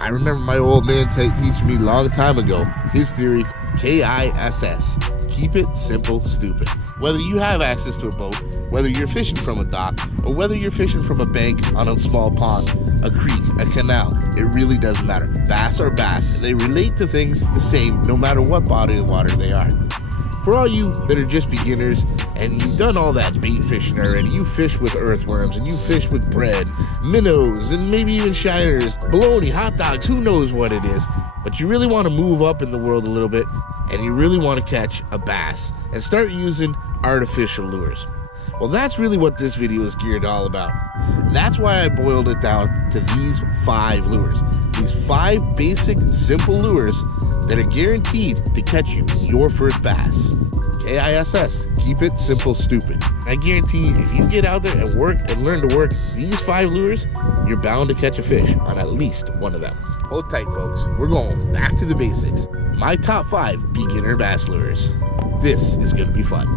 I remember my old man teaching me a long time ago, his theory, KISS, keep it simple, stupid. Whether you have access to a boat, whether you're fishing from a dock, or whether you're fishing from a bank on a small pond, a creek, a canal, it really doesn't matter. Bass are bass. They relate to things the same no matter what body of water they are. For all you that are just beginners and you've done all that bait fishing already, you fish with earthworms and you fish with bread, minnows, and maybe even shiners, bologna, hot dogs, who knows what it is. But you really want to move up in the world a little bit and you really want to catch a bass and start using artificial lures. Well, that's really what this video is geared all about. That's why I boiled it down to these 5 lures. These 5 basic, simple lures that are guaranteed to catch you your first bass. KISS, keep it simple, stupid. I guarantee if you get out there and work and learn to work these 5 lures, you're bound to catch a fish on at least one of them. Hold tight, folks. We're going back to the basics. My top 5 beginner bass lures. This is going to be fun.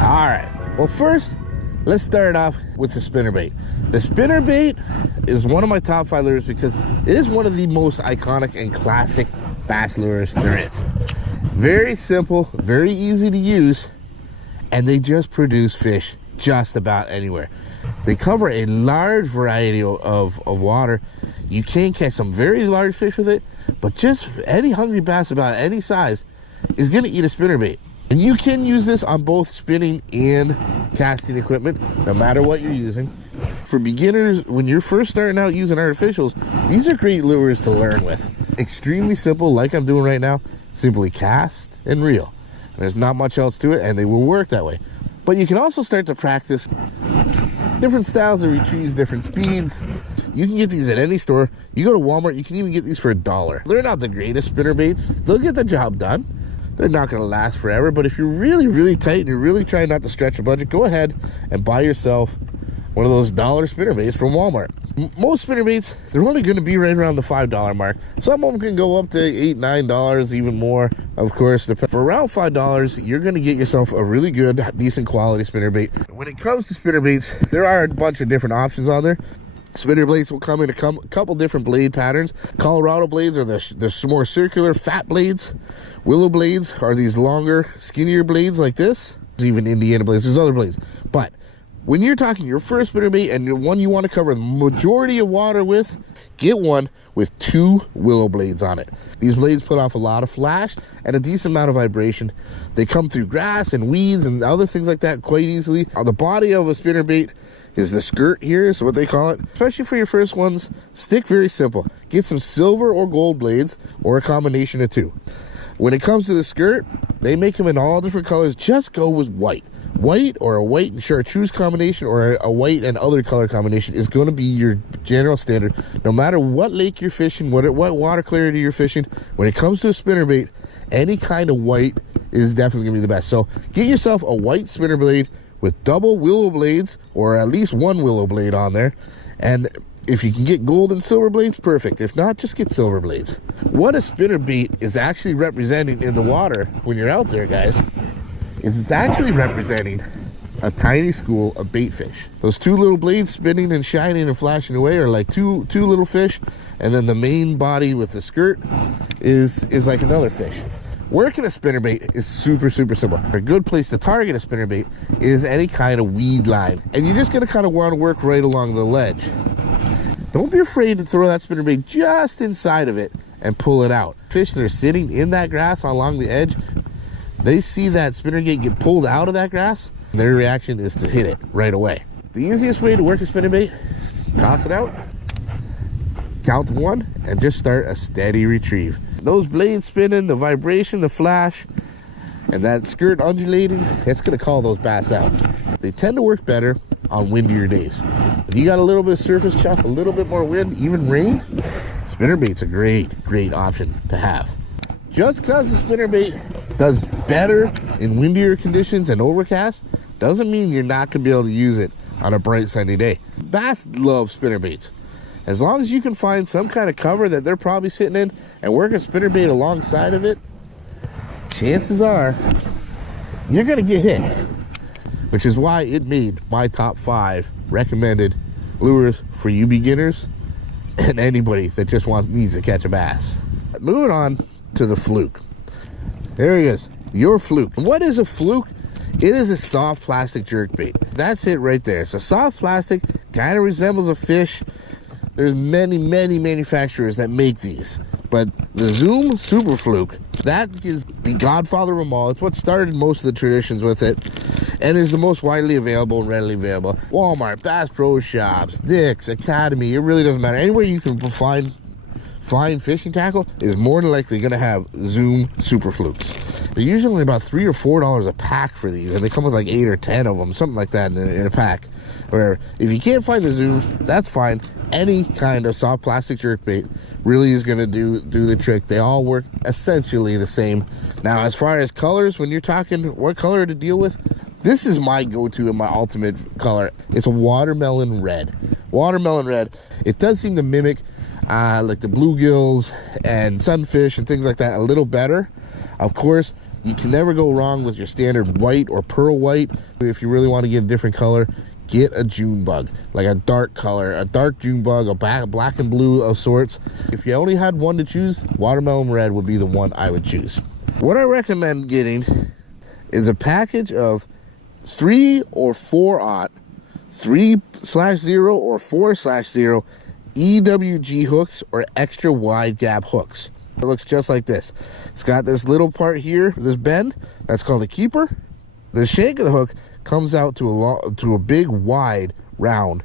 All right. Well, first, let's start off with the spinnerbait. The spinnerbait is one of my top 5 lures because it is one of the most iconic and classic bass lures there is. Very simple, very easy to use, and they just produce fish just about anywhere. They cover a large variety of water. You can catch some very large fish with it, but just any hungry bass about any size is going to eat a spinnerbait. And you can use this on both spinning and casting equipment, no matter what you're using. For beginners, when you're first starting out using artificials, these are great lures to learn with. Extremely simple, like I'm doing right now. Simply cast and reel. There's not much else to it, and they will work that way. But you can also start to practice different styles of retrieves, different speeds. You can get these at any store. You go to Walmart, you can even get these for $1. They're not the greatest spinnerbaits. They'll get the job done. They're not going to last forever, but if you're really, really tight and you're really trying not to stretch your budget, go ahead and buy yourself one of those $1 spinnerbaits from Walmart. Most spinnerbaits, they're only going to be right around the $5 mark. Some of them can go up to $8, $9, even more, of course. For around $5, you're going to get yourself a really good, decent quality spinnerbait. When it comes to spinnerbaits, there are a bunch of different options on there. Spinner blades will come in a couple different blade patterns. Colorado blades are the more circular, fat blades. Willow blades are these longer, skinnier blades like this. There's even Indiana blades. There's other blades. But when you're talking your first spinnerbait and the one you want to cover the majority of water with, get one with 2 willow blades on it. These blades put off a lot of flash and a decent amount of vibration. They come through grass and weeds and other things like that quite easily. On the body of a spinnerbait is the skirt here, is what they call it. Especially for your first ones, stick very simple. Get some silver or gold blades or a combination of 2. When it comes to the skirt, they make them in all different colors. Just go with white. White or a white and chartreuse combination or a white and other color combination is going to be your general standard. No matter what lake you're fishing, what water clarity you're fishing, when it comes to a spinnerbait, any kind of white is definitely going to be the best. So get yourself a white spinnerblade with double willow blades or at least 1 willow blade on there. And if you can get gold and silver blades, perfect. If not, just get silver blades. What a spinnerbait is actually representing in the water when you're out there, guys, is it's actually representing a tiny school of bait fish. Those 2 little blades spinning and shining and flashing away are like two little fish, and then the main body with the skirt is like another fish. Working a spinnerbait is super, super simple. A good place to target a spinnerbait is any kind of weed line. And you're just going to kind of want to work right along the ledge. Don't be afraid to throw that spinnerbait just inside of it and pull it out. Fish that are sitting in that grass along the edge, they see that spinnerbait get pulled out of that grass, and their reaction is to hit it right away. The easiest way to work a spinnerbait, toss it out, count to 1, and just start a steady retrieve. Those blades spinning, the vibration, the flash, and that skirt undulating, it's going to call those bass out. They tend to work better on windier days. If you got a little bit of surface chuck, a little bit more wind, even rain, spinnerbait's a great option to have. Just because the spinnerbait does better in windier conditions and overcast doesn't mean you're not going to be able to use it on a bright sunny day. Bass love spinnerbaits. As long as you can find some kind of cover that they're probably sitting in and work a spinnerbait alongside of it, chances are you're going to get hit. which is why it made my top 5 recommended lures for you beginners and anybody that just needs to catch a bass. Moving on to the Fluke. There he is, your Fluke. What is a Fluke? It is a soft plastic jerkbait. That's it right there. It's a soft plastic, kind of resembles a fish. There's many manufacturers that make these, but the Zoom Super Fluke, that is the godfather of them all. It's what started most of the traditions with it, and is the most widely available and readily available. Walmart, Bass Pro Shops, Dick's, Academy, it really doesn't matter. Anywhere you can find fine fishing tackle is more than likely going to have Zoom Super Flukes. They're usually only about $3 or $4 a pack for these, and they come with like 8 or 10 of them, something like that in a pack. Where if you can't find the Zooms, that's fine. Any kind of soft plastic jerkbait really is going to do the trick. They all work essentially the same. Now, as far as colors, when you're talking what color to deal with, this is my go-to and my ultimate color. It's a watermelon red. Watermelon red. It does seem to mimic like the bluegills and sunfish and things like that a little better. Of course, you can never go wrong with your standard white or pearl white. If you really want to get a different color, get a June bug, like a dark color, a dark June bug, a black and blue of sorts. If you only had one to choose, watermelon red would be the one I would choose. What I recommend getting is a package of 3 or 4/0, 3/0 or 4/0 EWG hooks or extra wide gap hooks. It looks just like this. It's got this little part here, this bend, that's called a keeper. The shank of the hook comes out to a big wide round,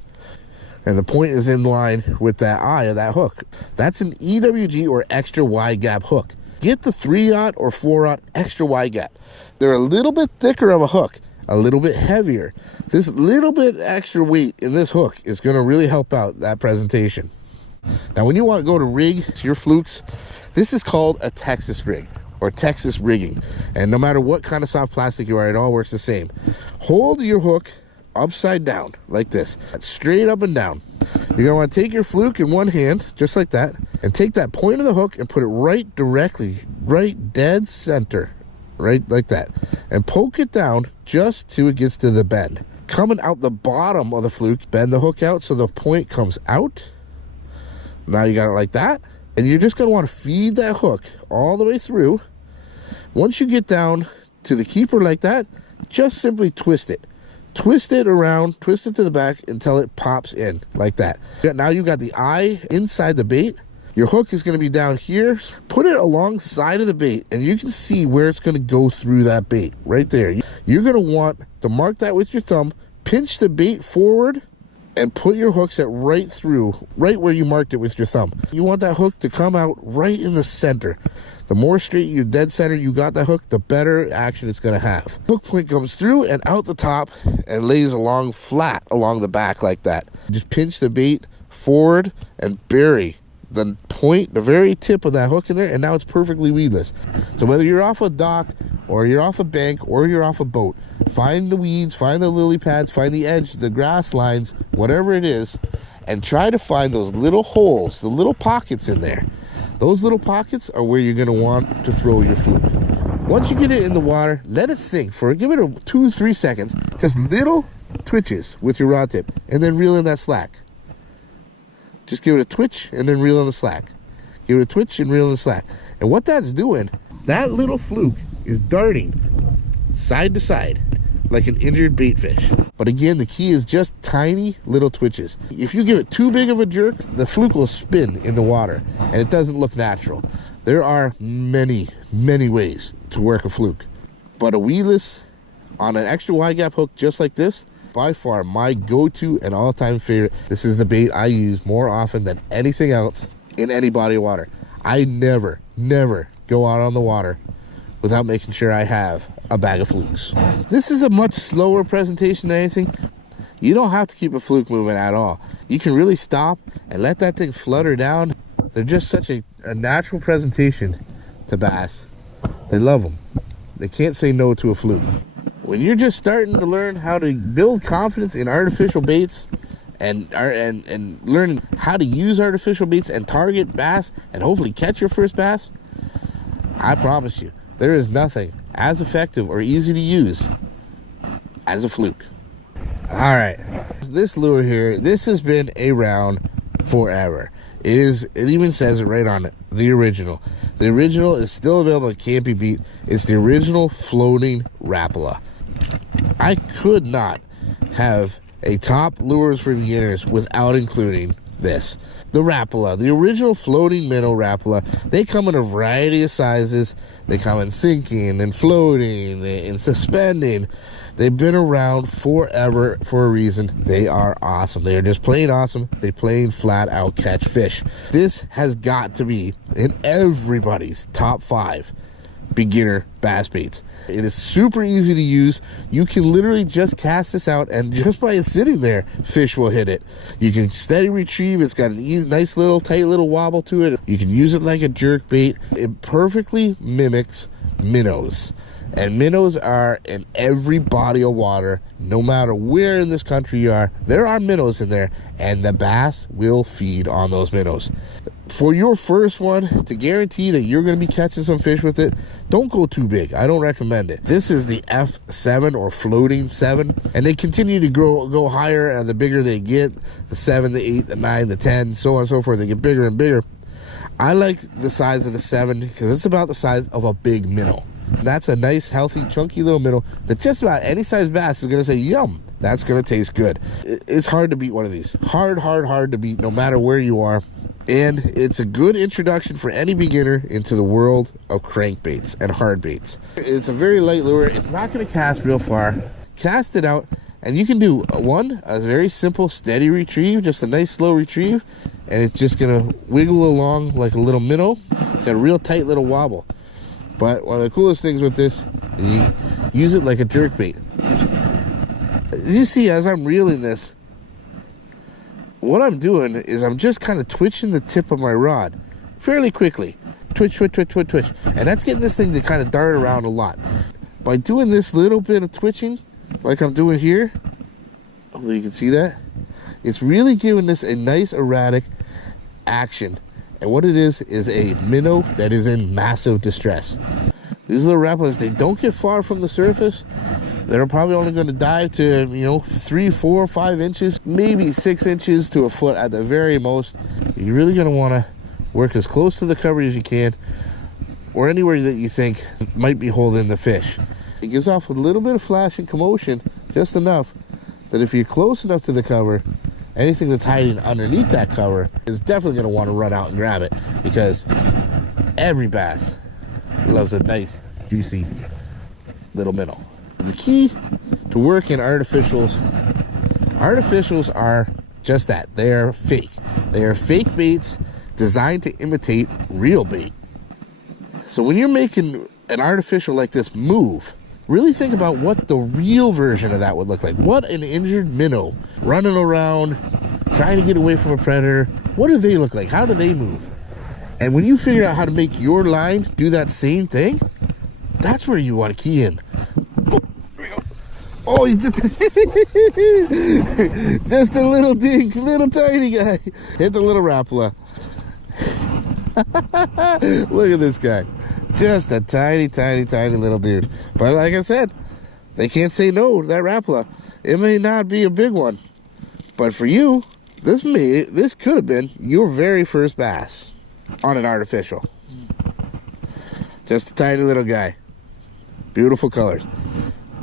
and the point is in line with that eye of that hook. That's an EWG or extra wide gap hook. Get the 3/0 or 4/0 extra wide gap. They're a little bit thicker of a hook, a little bit heavier. This little bit extra weight in this hook is going to really help out that presentation. Now, when you want to go to rig to your flukes, this is called a Texas rig or Texas rigging. And no matter what kind of soft plastic you are, it all works the same. Hold your hook upside down like this, straight up and down. You're going to want to take your fluke in one hand, just like that, and take that point of the hook and put it right directly, right dead center, right like that, and poke it down just till it gets to the bend. Coming out the bottom of the fluke, bend the hook out so the point comes out. Now you got it like that, and you're just going to want to feed that hook all the way through. Once you get down to the keeper like that, just simply twist it. Twist it around, twist it to the back until it pops in like that. Now you got the eye inside the bait. Your hook is going to be down here. Put it alongside of the bait, and you can see where it's going to go through that bait right there. You're going to want to mark that with your thumb, pinch the bait forward, and put your hook set right through, right where you marked it with your thumb. You want that hook to come out right in the center. The more straight you dead center you got that hook, the better action it's going to have. Hook point comes through and out the top and lays along flat along the back like that. Just pinch the bait forward and bury the point, the very tip of that hook in there, and now it's perfectly weedless. So whether you're off a dock or you're off a bank or you're off a boat, find the weeds, find the lily pads, find the edge, the grass lines, whatever it is, and try to find those little holes, the little pockets in there. Those little pockets are where you're going to want to throw your fluke. Once you get it in the water, let it sink for, give it 2-3 seconds, just little twitches with your rod tip, and then reel in that slack. Just give it a twitch and then reel in the slack. Give it a twitch and reel in the slack. And what that's doing, that little fluke is darting side to side like an injured bait fish. But again, the key is just tiny little twitches. If you give it too big of a jerk, the fluke will spin in the water and it doesn't look natural. There are many ways to work a fluke, but a weedless on an extra wide gap hook just like this, by far my go-to and all-time favorite. This is the bait I use more often than anything else in any body of water. I never go out on the water without making sure I have a bag of flukes. This is a much slower presentation than anything. You don't have to keep a fluke moving at all. You can really stop and let that thing flutter down. They're just such a natural presentation to bass. They love them. They can't say no to a fluke. When you're just starting to learn how to build confidence in artificial baits and learning how to use artificial baits and target bass and hopefully catch your first bass, I promise you, there is nothing as effective or easy to use as a fluke. All right, this lure here, this has been around forever. It even says it right on it, the original. The original is still available, it can't be beat. It's the original floating Rapala. I could not have a top lures for beginners without including this. The Rapala, the original floating minnow Rapala. They come in a variety of sizes. They come in sinking and floating and suspending. They've been around forever for a reason. They are awesome. They are just plain awesome. They plain flat out catch fish. This has got to be in everybody's top 5 beginner bass baits. It is super easy to use. You can literally just cast this out, and just by it sitting there, fish will hit it. You can steady retrieve. It's got an easy, nice little tight little wobble to it. You can use it like a jerk bait. It perfectly mimics minnows, and minnows are in every body of water. No matter where in this country you are, there are minnows in there, and the bass will feed on those minnows. For your first one, to guarantee that you're going to be catching some fish with it, don't go too big. I don't recommend it. This is the F7 or floating 7, and they continue to go higher, and the bigger they get, the 7, the 8, the 9, the 10, so on and so forth. They get bigger and bigger. I like the size of the 7 because it's about the size of a big minnow. That's a nice, healthy, chunky little minnow that just about any size bass is going to say, yum, that's going to taste good. It's hard to beat one of these. Hard to beat no matter where you are. And it's a good introduction for any beginner into the world of crankbaits and hard baits. It's a very light lure. It's not going to cast real far. Cast it out, and you can do a very simple, steady retrieve, just a nice, slow retrieve, and it's just going to wiggle along like a little minnow. It's got a real tight little wobble. But one of the coolest things with this is you use it like a jerk bait. As you see, as I'm reeling this, what I'm doing is I'm just kind of twitching the tip of my rod fairly quickly. Twitch, twitch, twitch, twitch, twitch. And that's getting this thing to kind of dart around a lot. By doing this little bit of twitching, like I'm doing here, hopefully you can see that, it's really giving this a nice erratic action. And what it is a minnow that is in massive distress. These little Rapalas, they don't get far from the surface. They're probably only going to dive to, 3, 4, 5 inches, maybe 6 inches to a foot at the very most. You're really going to want to work as close to the cover as you can, or anywhere that you think might be holding the fish. It gives off a little bit of flash and commotion, just enough that if you're close enough to the cover, anything that's hiding underneath that cover is definitely going to want to run out and grab it, because every bass loves a nice, juicy little minnow. The key to work in artificials are just that. They are fake. They are fake baits designed to imitate real bait. So when you're making an artificial like this move, really think about what the real version of that would look like. What an injured minnow running around, trying to get away from a predator. What do they look like? How do they move? And when you figure out how to make your line do that same thing, that's where you want to key in. Oh, you just just a little dink, little tiny guy. Hit the little Rapala. Look at this guy. Just a tiny little dude. But like I said, they can't say no to that Rapala. It may not be a big one, but for you, this could have been your very first bass on an artificial. Just a tiny little guy. Beautiful colors.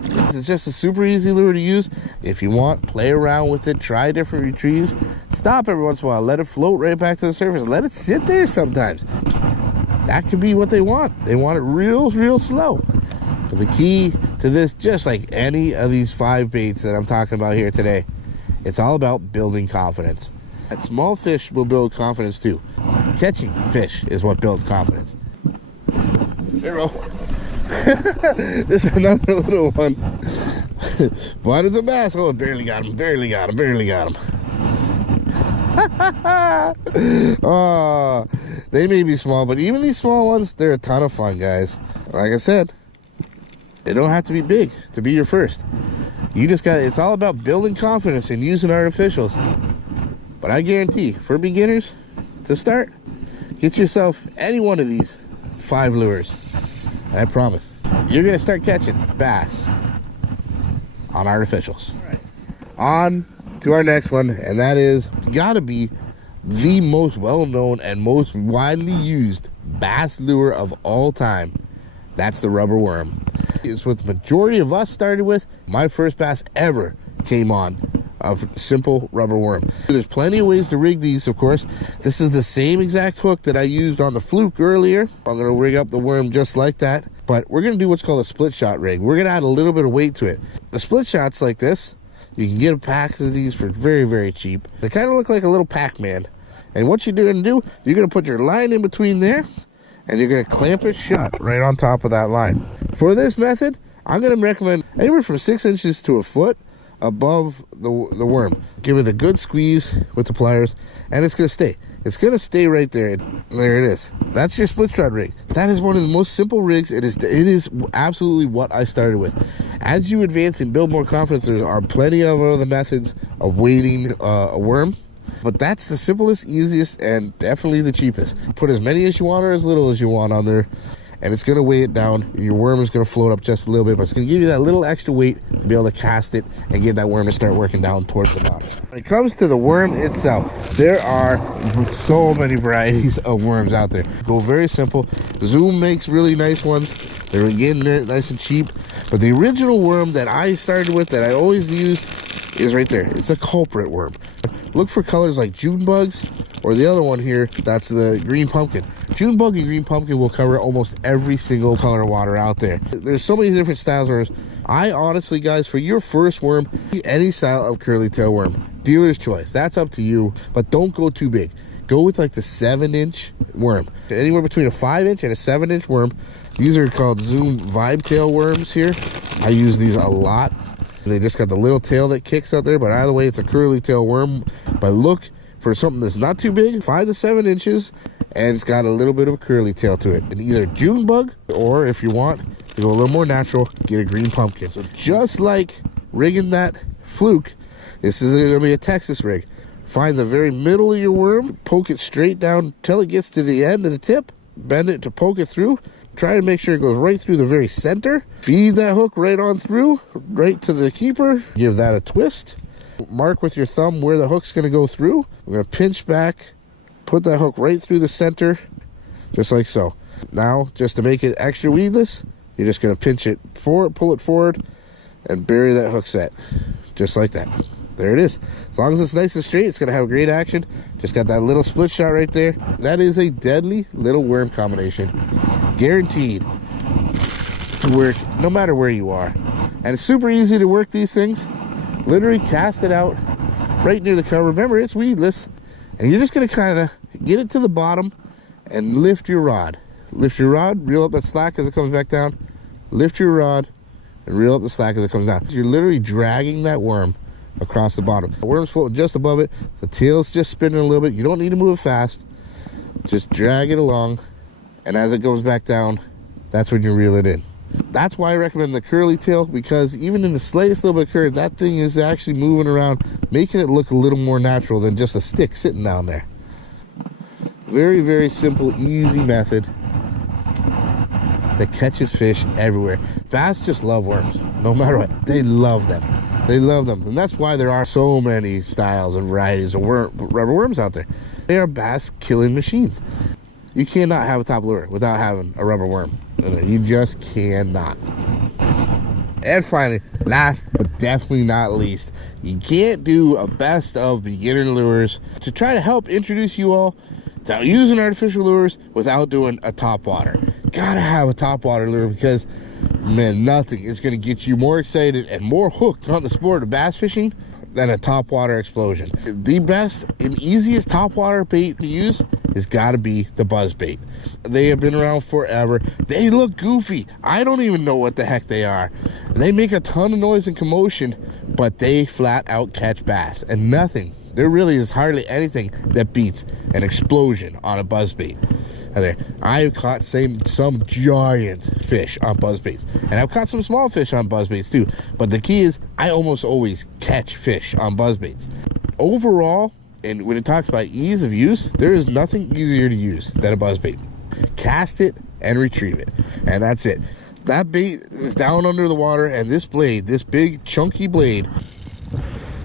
It's just a super easy lure to use. If you want, play around with it, try different retrieves, stop every once in a while, let it float right back to the surface, let it sit there sometimes. That could be what they want. They want it real slow. But the key to this, just like any of these 5 baits that I'm talking about here today, it's all about building confidence. And small fish will build confidence too. Catching fish is what builds confidence. There we go. This is another little one. But it's a bass. Oh, barely got him. Oh, they may be small, but even these small ones, they're a ton of fun, guys. Like I said, they don't have to be big to be your first. You just got, it's all about building confidence and using artificials. But I guarantee, for beginners, to start, get yourself any one of these 5 lures. And I promise, you're going to start catching bass on artificials. On to our next one, and that is gotta be the most well-known and most widely used bass lure of all time. That's the rubber worm. It's what the majority of us started with. My first bass ever came on a simple rubber worm. There's plenty of ways to rig these, of course. This is the same exact hook that I used on the Fluke earlier. I'm gonna rig up the worm just like that, but we're gonna do what's called a split shot rig. We're gonna add a little bit of weight to it. The split shots like this, you can get a pack of these for very, very cheap. They kind of look like a little Pac-Man. And what you're going to do, you're going to put your line in between there, and you're going to clamp it shut right on top of that line. For this method, I'm going to recommend anywhere from 6 inches to a foot above the worm. Give it a good squeeze with the pliers, and it's going to stay. It's going to stay right there. There it is. That's your split shot rig. That is one of the most simple rigs. It is absolutely what I started with. As you advance and build more confidence, there are plenty of other methods of weighting a worm. But that's the simplest, easiest, and definitely the cheapest. Put as many as you want or as little as you want on there, and it's going to weigh it down. Your worm is going to float up just a little bit, but it's going to give you that little extra weight to be able to cast it and get that worm to start working down towards the bottom. When it comes to the worm itself, there are so many varieties of worms out there. Go very simple. Zoom makes really nice ones. They're again nice and cheap, but the original worm that I started with, that I always used, is right there. It's a culprit worm. Look for colors like June bugs, or the other one here, that's the green pumpkin. June bug and green pumpkin will cover almost every single color of water out there. There's so many different styles of worms. I honestly, guys, for your first worm, any style of curly tail worm, dealer's choice. That's up to you, but don't go too big. Go with like the 7-inch worm. Anywhere between a 5-inch and a 7-inch worm. These are called Zoom vibe tail worms here. I use these a lot. They just got the little tail that kicks out there, but either way, it's a curly tail worm. But look for something that's not too big, 5 to 7 inches, and it's got a little bit of a curly tail to it. And either June bug, or if you want to go a little more natural, get a green pumpkin. So just like rigging that Fluke, this is going to be a Texas rig. Find the very middle of your worm, poke it straight down till it gets to the end of the tip, bend it to poke it through. Try to make sure it goes right through the very center. Feed that hook right on through, right to the keeper. Give that a twist. Mark with your thumb where the hook's going to go through. We're going to pinch back, put that hook right through the center, just like so. Now, just to make it extra weedless, you're just going to pinch it forward, pull it forward, and bury that hook set, just like that. There it is. As long as it's nice and straight, it's going to have great action. Just got that little split shot right there. That is a deadly little worm combination. Guaranteed to work no matter where you are. And it's super easy to work these things. Literally cast it out right near the cover. Remember, it's weedless. And you're just going to kind of get it to the bottom and lift your rod. Lift your rod, reel up that slack as it comes back down. Lift your rod and reel up the slack as it comes down. You're literally dragging that worm across the bottom. The worm's floating just above it. The tail's just spinning a little bit. You don't need to move it fast. Just drag it along. And as it goes back down, that's when you reel it in. That's why I recommend the curly tail, because even in the slightest little bit of current, that thing is actually moving around, making it look a little more natural than just a stick sitting down there. Very, very simple, easy method that catches fish everywhere. Bass just love worms, no matter what. They love them. They love them. And that's why there are so many styles and varieties of rubber worms out there. They are bass killing machines. You cannot have a top lure without having a rubber worm in there. You just cannot. And finally, last but definitely not least, you can't do a best of beginner lures to try to help introduce you all to using artificial lures without doing a topwater. Gotta have a topwater lure, because man, nothing is going to get you more excited and more hooked on the sport of bass fishing than a topwater explosion. The best and easiest topwater bait to use has got to be the Buzzbait. They have been around forever. They look goofy. I don't even know what the heck they are. They make a ton of noise and commotion, but they flat out catch bass, and nothing. There really is hardly anything that beats an explosion on a Buzzbait. I've caught some giant fish on Buzzbaits, and I've caught some small fish on Buzzbaits too. But the key is, I almost always catch fish on Buzzbaits. Overall, and when it talks about ease of use, there is nothing easier to use than a Buzzbait. Cast it and retrieve it, and that's it. That bait is down under the water, and this blade, this big chunky blade,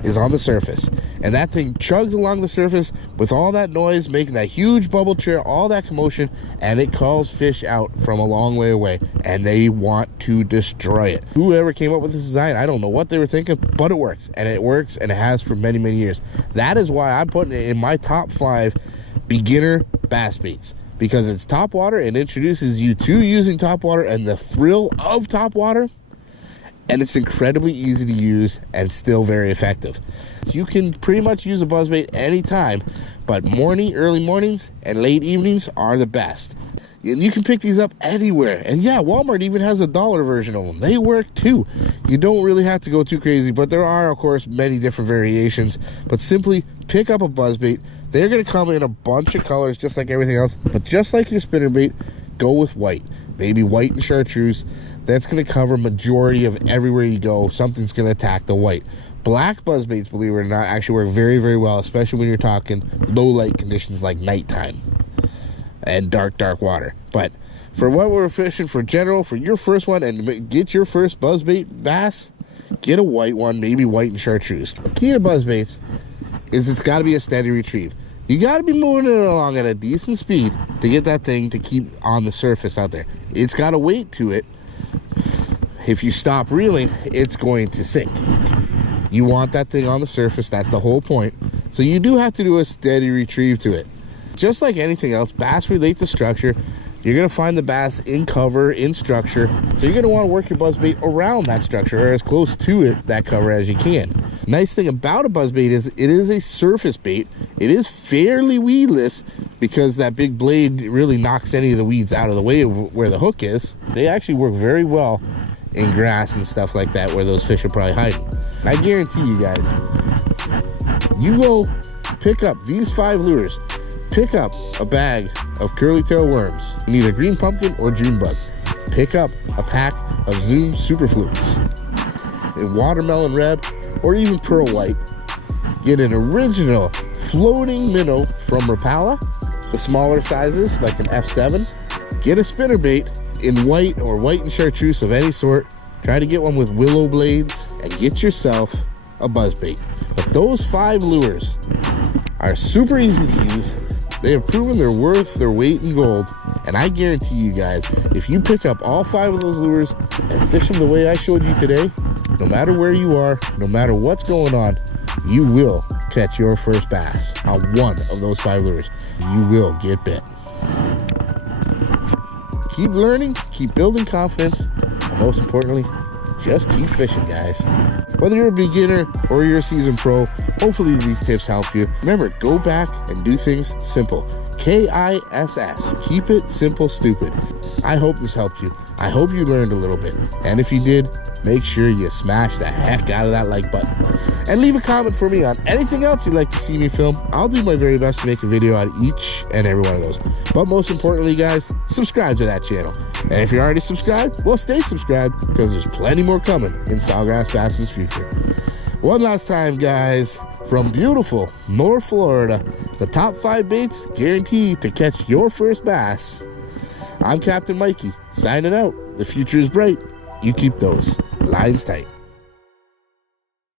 is on the surface, and that thing chugs along the surface with all that noise, making that huge bubble trail, all that commotion, and it calls fish out from a long way away, and they want to destroy it. Whoever came up with this design, I don't know what they were thinking, but it works, and it has for many, many years. That is why I'm putting it in my top 5 beginner bass baits, because it's top water and introduces you to using top water and the thrill of top water. And it's incredibly easy to use and still very effective. You can pretty much use a buzzbait anytime, but early mornings and late evenings are the best. You can pick these up anywhere. And yeah, Walmart even has a $1 version of them. They work too. You don't really have to go too crazy, but there are, of course, many different variations. But simply pick up a buzzbait. They're going to come in a bunch of colors just like everything else. But just like your spinnerbait, go with white. Maybe white and chartreuse. That's going to cover majority of everywhere you go. Something's going to attack the white. Black buzzbaits, believe it or not, actually work very, very well, especially when you're talking low light conditions like nighttime and dark water. But for what we're fishing for general, for your first one and get your first buzzbait bass, get a white one, maybe white and chartreuse. The key to buzzbaits is it's got to be a steady retrieve. You got to be moving it along at a decent speed to get that thing to keep on the surface out there. It's got a weight to it. If you stop reeling, it's going to sink. You want that thing on the surface. That's the whole point. So you do have to do a steady retrieve to it. Just like anything else, bass relate to structure. You're going to find the bass in cover, in structure. So you're going to want to work your buzzbait around that structure or as close to it, that cover, as you can. Nice thing about a buzzbait is it is a surface bait. It is fairly weedless because that big blade really knocks any of the weeds out of the way of where the hook is. They actually work very well in grass and stuff like that where those fish are probably hiding. I guarantee you guys, you go pick up these 5 lures, pick up a bag of curly tail worms, either green pumpkin or June bug. Pick up a pack of Zoom Super Flukes in watermelon red or even pearl white. Get an original floating minnow from Rapala, the smaller sizes like an F7. Get a spinnerbait in white or white and chartreuse of any sort. Try to get one with willow blades and get yourself a buzzbait. But those 5 lures are super easy to use. They have proven they're worth their weight in gold, and I guarantee you guys, if you pick up all 5 of those lures and fish them the way I showed you today, no matter where you are, no matter what's going on, you will catch your first bass on one of those 5 lures. You will get bit. Keep learning, keep building confidence, and most importantly, just keep fishing, guys. Whether you're a beginner or you're a seasoned pro, hopefully these tips help you. Remember, go back and do things simple. KISS. Keep it simple, stupid. I hope this helped you. I hope you learned a little bit. And if you did, make sure you smash the heck out of that like button. And leave a comment for me on anything else you'd like to see me film. I'll do my very best to make a video out of each and every one of those. But most importantly, guys, subscribe to that channel. And if you're already subscribed, well, stay subscribed because there's plenty more coming in SawGrassBassin's future. One last time, guys, from beautiful North Florida, the top 5 baits guaranteed to catch your first bass. I'm Captain Mikey, signing out. The future is bright. You keep those lines tight.